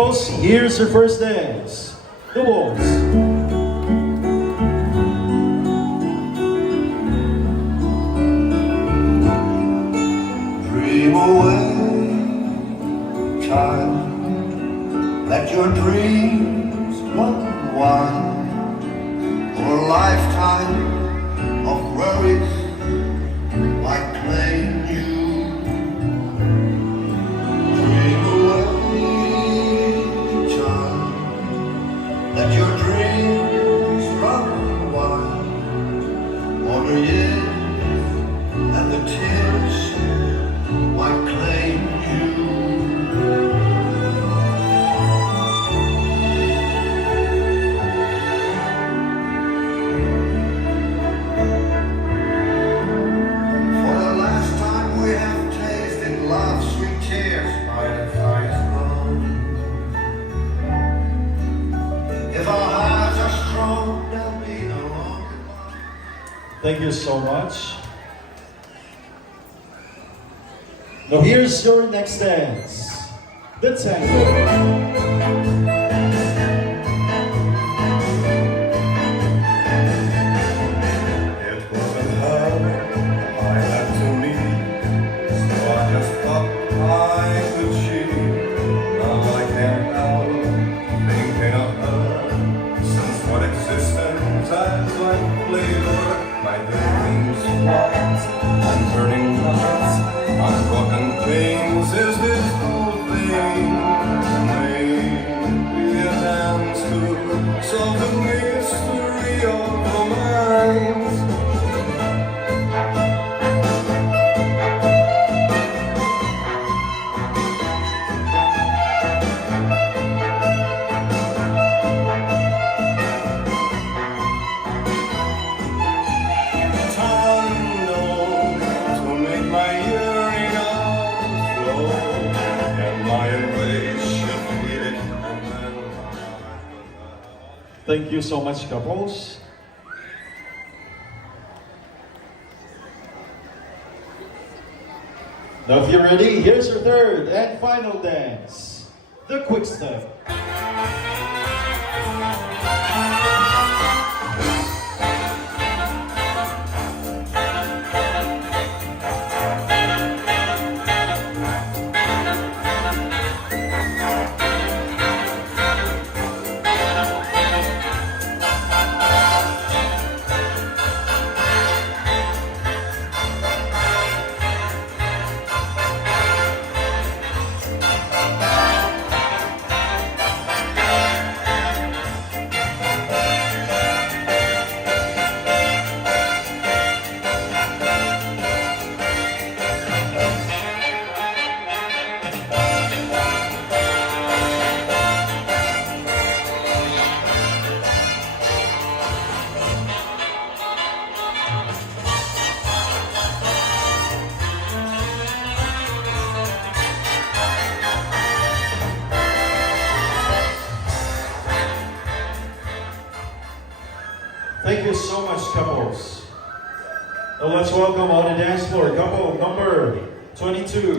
Couples, here's your first dance. Couples. Dream away, child. Let your dreams run wild. For a lifetime of worries might claim you. Dream away, child. Let your dreams run wild. For the years and the tears might claim you. For the last time we have tasted love's sweet tears by the fire's glow. If our hearts are strong, there'll be no longer. Thank you so much. Now here's your next dance. The tango. It wasn't her I had to meet, so I just thought I could cheat. Now I can't help thinking of her, since what existence has like flavor. My dreams flight and burning lights, unbroken things is this whole thing. Maybe a dance to solve the mystery of romance. To make my yearning outflow, and my embrace should feel it, and then Thank you so much, couples. Now if you're ready, here's your third and final dance. The quick step. Thank you so much, couples. Now let's welcome on the dance floor, couple number 22.